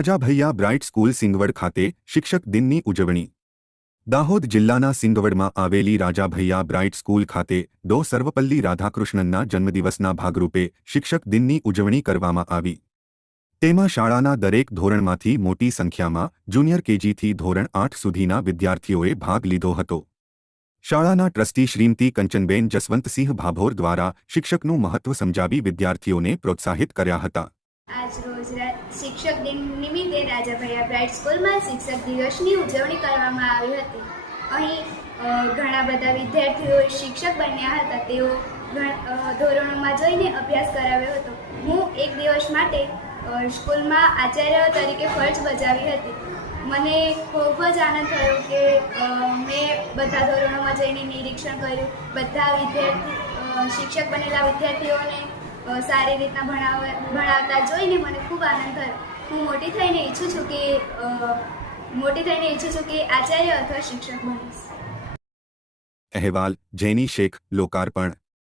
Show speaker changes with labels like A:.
A: રાજા Bhaiya bright school Singvad ખાતે શિક્ષક દિનની ઉજવણી. દાહોદ જિલ્લાના સિંગવડમાં આવેલી રાજા ભૈયા બ્રાઇટ સ્કૂલ ખાતે ડો. સર્વપલ્લી રાધાકૃષ્ણનના જન્મદિવસના ભાગરૂપે શિક્ષક દિનની ઉજવણી કરવામાં આવી. તેમાં શાળાના દરેક ધોરણમાંથી મોટી સંખ્યામાં જુનિયર કેજીથી ધોરણ આઠ સુધીના વિદ્યાર્થીઓએ ભાગ લીધો હતો. શાળાના ટ્રસ્ટી શ્રીમતી કંચનબેન જસવંતસિંહ ભાભોર દ્વારા શિક્ષકનું મહત્વ સમજાવી વિદ્યાર્થીઓને પ્રોત્સાહિત કર્યા હતા.
B: આજ રોજ શિક્ષક દિન નિમિત્તે રાજાભાઈ બ્રાઇટ સ્કૂલમાં શિક્ષક દિવસની ઉજવણી કરવામાં આવી હતી. અહીં ઘણા બધા વિદ્યાર્થીઓ શિક્ષક બન્યા હતા. તેઓ ધોરણોમાં જોઈને અભ્યાસ કરાવ્યો હતો. હું એક દિવસ માટે સ્કૂલમાં આચાર્ય તરીકે ફરજ બજાવી હતી. મને ખૂબ જ આનંદ થયો કે મેં બધા ધોરણોમાં જઈને નિરીક્ષણ કર્યું. બધા વિદ્યાર્થી શિક્ષક બનેલા વિદ્યાર્થીઓને સારી રીતના ભણાવ, ભણાવતા જોઈને મને ખૂબ આનંદ થયો. હું મોટી થઈને ઈચ્છું છું કે મોટી થઈને ઈચ્છું છું કે આચાર્ય અથવા શિક્ષક બનીશ.
A: અહેવાલ, જૈની શેખ, લોકાર્પણ.